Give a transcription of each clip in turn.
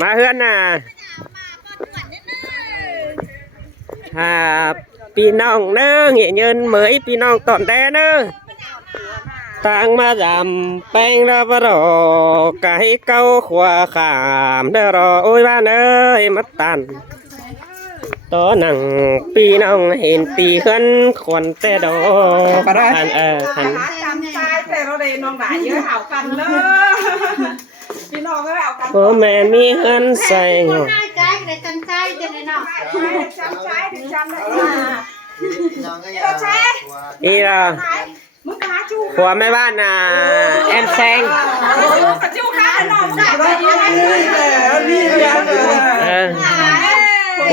มาเฮือนน่ะพี่น้องเนื้อเงี้ยเงินเหมยพี่น้องตอนแดเนื้อต่างมาจำแป้งระบรอไก่เก้าขวาขามเด้อรอโอ้ยบ้านเอ้ยมาตันตอหนังพี่น้องเห็นตีขึ้นควันแต่ดอกขันขันจำใจแต่เราได้น้องหลายเยอะเอากันเลยพี่น้องก็เอากันพ่อแม่มีเงินใส่หยก ใจได้จำใจจะได้เนาะจำใจถึงจำได้อีล่ะมึงหาจู้ผัวแม่บ้านน่ะแอมแซงจู้หาน้องได้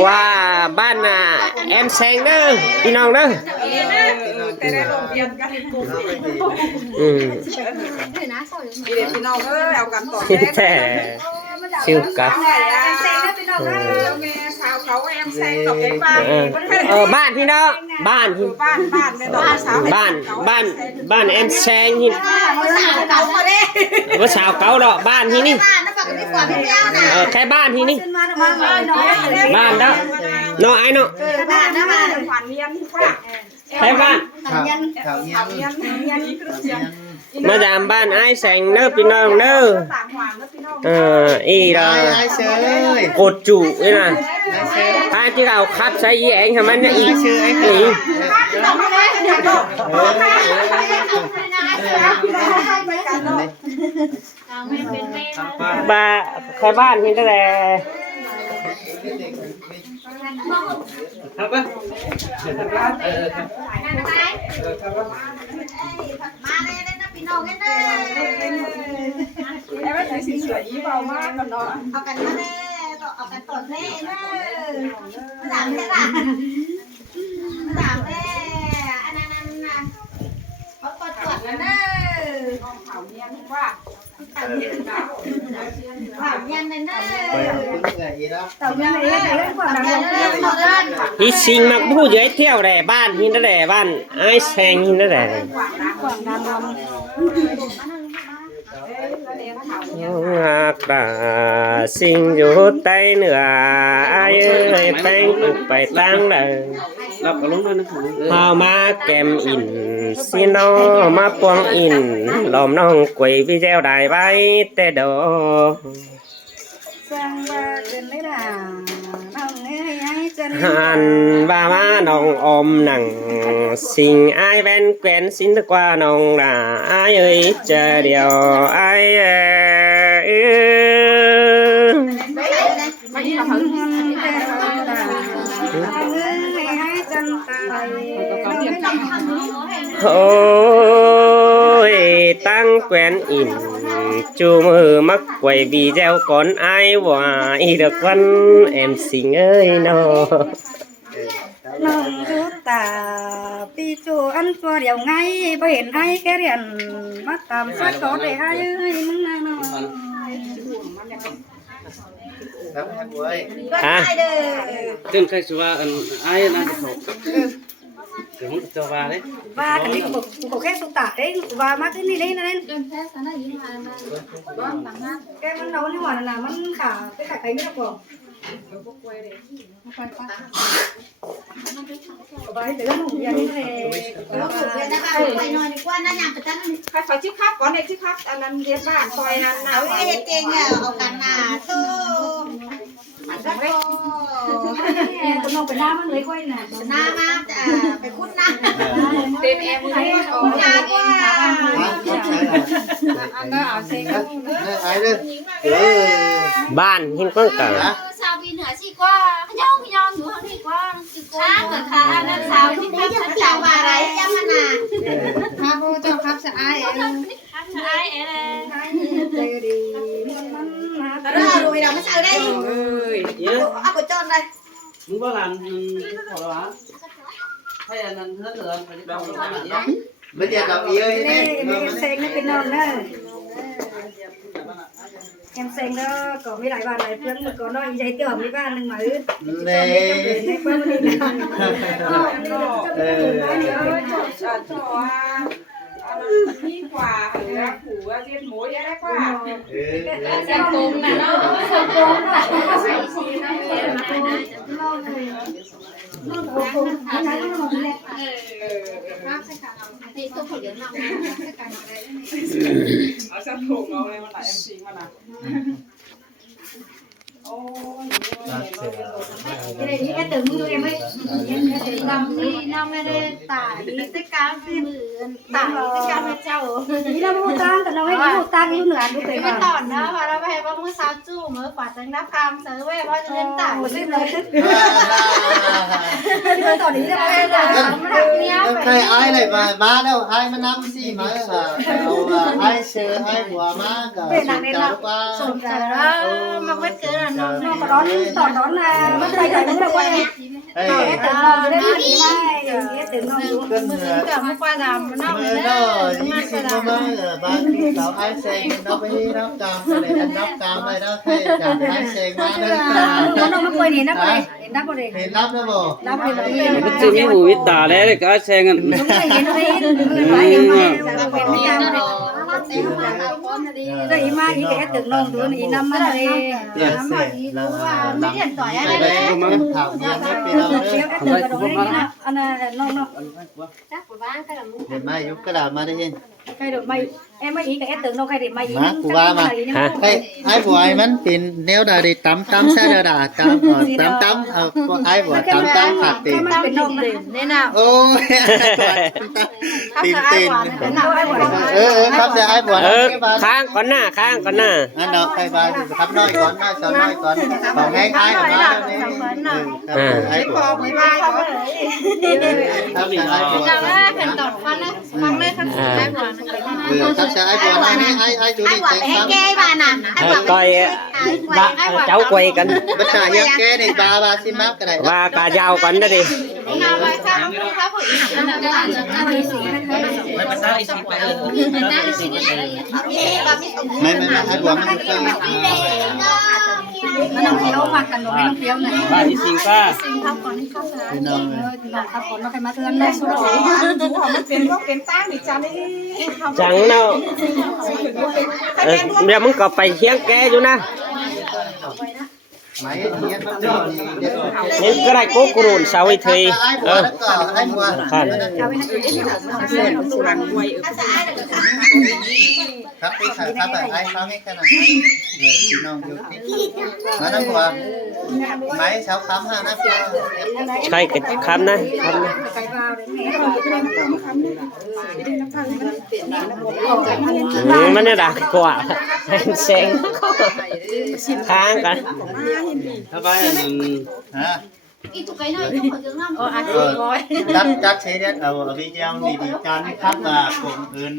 ว่าบ้านน่ะแอมแซงเด้อพี่น้องเด้อแต่ได้ลงเรียนกันพี่น้องเอากันต่อแต่ชิวกับแม่สาวเขาแอมแซงตกใจบ้านบ้านพี่น้องบ้านพี่บ้านแอมแซงนี่ว่าสาวเก่าดอกบ้านที่นี่แค่บ้านที่นี่บ้านเด้อน้องไอ้เนาะแค่บ้านมาดามบ้านไอ้แสงเด้อพี่น้องเด้ออีเรากดจุนี่นะถ้าที่เราคับใช้ยี่เองทำมันอีชื่อไอ้อีบ้าใครบ้านนี่ตั้งแต่ครับป่ะมาเลยนะพี่น้องกันเด้อแล้วก็ใส่สีสวยยี่เบามากกันเนาะเอากันมาเลยเอากันตดแน่เด้อมาถามแค่ละมาถามแน่อันนั้นนะเขาตรวจกันเด้อเขาเนียนว่าถามยังเด้อพี่สิงมาพูดเยอะเที่ยวแหล่บ้านหินแหล่บ้านไอ้แซงหินแหล่หักตาสิงอยู่ใต้เหนือไอ้เอ้ยแป้งไปตั้งเลยเฮามาแกมอินสิน้อมาปวงอินลอมน้องกวยวิเจ้าได้ไว้แต่ดอกหันบ้ามาน้องอมหนังสิ่งไอ้แว่นแกวนสินตะกว่าน้องน่ะไอ้เอ้ยเจอเดียวไอ้โอ้ยตั้งแกวนอินจูมือมักไว้บีเจ้าก่อนไอ้ว่าอีเด็กวันแอมสิงเอ้ยน้องน้องดูตาปีจูอันตัวเดียวไงพอเห็นไอ้แกเรียนมาตามสักต่อได้ไอ้มึงน่ะน้องขึ้นใครชัวอันไอ้นั่นถูกถึงจะว่าเลยว่ากันนี่กูแค่สุตาเองว่ามาขึ้นนี่เลยนั่นแกมันเอานี่หว่าน่ะมันขาไปขายใครไม่ได้บอกไปเดี๋ยวหนูยังไม่เราถูกเลยนะคะไปนอนดีกว่าน่ายังจะตั้งใครชิครับก่อนในชิครับอันนั้นเรียนบ้านซอยนั้นเอาเก่งอ่ะเอากันหนาตู้มันก็คนน้องไปหน้ามันเลยค่อยน่ะหน้ามาไปคุดหน้าเต็มแอมเลยคุดหน้าว่าอันนั้นเอาเซ็งบ้านหินก้อนกลางชาวบินเหนือชีกว่าขย่องอยู่ข้างนี้กว่าคือโกงเหมือนค่ะนักสาวที่ทำชาวมาไรย่ามานาครับพ่อเจ้าครับสะอายเองสะอายเองเลยดีแต่เราดูเราไม่ใช่ได้เอาไปจนเลยมึงว่าหลานขอละวะให้อันนั้นเถื่อนไปที่บ้านไม่เจอกับอีเอ้ยนี่ไม่เซ็งไม่เป็นนอนเนอะแอมเซ็งแล้วก็ไม่หลายวันหลายเพื่อนก็น้อยใจเตี้ยมีบ้านหนึ่งหมาอื้อเน่ในเพื่อนนี่นะก็ กว่าเหลือผัวเจ็ดหมูยังได้กว่า เสียงตุ้มน่ะเนาะเสียงตุ้มน่ะใส่ชีสได้เลยน้องโอ้โหอันนั้นน้องแหละรับใส่กันนี่ตัวเขาเดี๋ยวน้องใส่กันอะไรได้นี่ เอาจะถูกเอาเลยมาหลายเอ็มซีมานะโอ้ย นี่แค่ตื่นมือยังไม่ลำนี่น้องไม่ได้ตายใส่กันมือตายใส่กันพระเจ้า นี่เราพูดตั้งแต่เราไม่พูดตั้งอยู่เหนือดูไป ไม่ตอนนะว่าเราไปให้ว่ามือสาวจู่มือขวาจังนับคำเสือเว้ยว่าจะเล่นตายไม่เลย ตอนนี้เราไม่ได้ ใครไอ้เลยมาแล้วไอ้มาน้ำสิมาเอาไอ้เสือไอ้หัวมากับจับว่า สนใจแล้วมาเวทเกินน้อง น้องก็ร้อนต่อร้อนนะไม่ใช่แต่ไม่ได้ว่า เฮ้ย ตื่นนอนได้ดีไหมตื่นนอนอยู่ ขึ้น มื เหนื อ อ กับมือปลาดำน้อง มื เล อย เนาะยี่สิบมาบ้านสาวไอ้เซงเราไปรับกรรมอะไรรับกรรมไปแล้วให้จากไอ้เซงมาเลย น้องไม่เคยเห็นนะเลยเห็นนะบ่เลย เห็นรับแล้วบ่ รับเลย มันจะมีหูวิตาแล้วก็แซงกัน น้องเคยเห็นเลยไปเห็นมาเป็นไม่ยังเลยได้อีมาอีแกตื่นนอนดูอีน้ำมันเลย น้ำมันนี้รู้ว่าไม่เห็นต่อยอะไร ไป เลย ถามยังไม่เป็นเรา เดี๋ยวตื่นกระโดดเลยนะอันนั้นน้อง จักบ้านก็ลำ เห็นไหมยุกกระดาษมาได้ยัง ใครโดดไม่เอ้ไม่อีกแกตื่นนอนใครเด็ดไม่อี มากูว่ามาไอ้บัวมันเป็นแนวใดตำใส่ดาตำเอาไอ้บัวตำผัดตี มันเป็นน้องเลย นี่นะ โอ้ยตีนตีน เป็นหนักไอ้หวาน ครับจะไอ้บัว ค้างก่อนหน้าค้างก่อนหน้า อันดอกไข่บานครับน้อยก่อนน้อยสอนน้อยก่อนบอกง่ายๆออกมาเนี่ยไอ้บัว ไม่ได้เขาเลย ครับจะไอ้บัว จังว่าเป็นตอดฟันนะฟังเลยครับไอ้หวาน ครับจะไอ้บัวนี่ไอ้ดูดิ ไอ้หวานให้แก้บ้านน่ะไอ้หวาน ก้อยเจ้ากุยกัน บัตรยังแกนี่บาสิมากก็ได้ ว่ากายาวกันนะดิ น้ำไว้ข้าวข้าวผู้หญิงนั่นน่ะจะมีสีไม่ภาษาอีสานไปไม่ไอ้บัวมันเคย มันน้องเที่ยวมากันน้องไม่น้องเที่ยวหน่อย บ้านที่สิงป้า พี่น้องเลย ครับผมเราใครมาเตือนได้ หมูมันเป็นพวกเป็นตั้งดิจ้านี่ จังเนาะเดี๋ยวมึงก็ไปเชียงแกอยู่นะ ไม่เนี้ยมัน นี่ก็ได้โกกรูนสาวิธี ไอ้บัวแล้วก็ไอ้บัว ขัน สุรังไว้ ครับพี่ค่ะครับไอ้เขาให้ขนาดให้พี่น้องอยู่มาน้ำบัวไม้เช้าค้ำห้านะพี่ ใครกินคำนะคำนะมันเนี่ยดักกว่าแซงค้างกัน ถ้าไปฮะ อีตุกไก่น้อยทุกคนจะนั่ง จัดเชฟเอาวิจารณ์ดีๆจานครับผมอื่น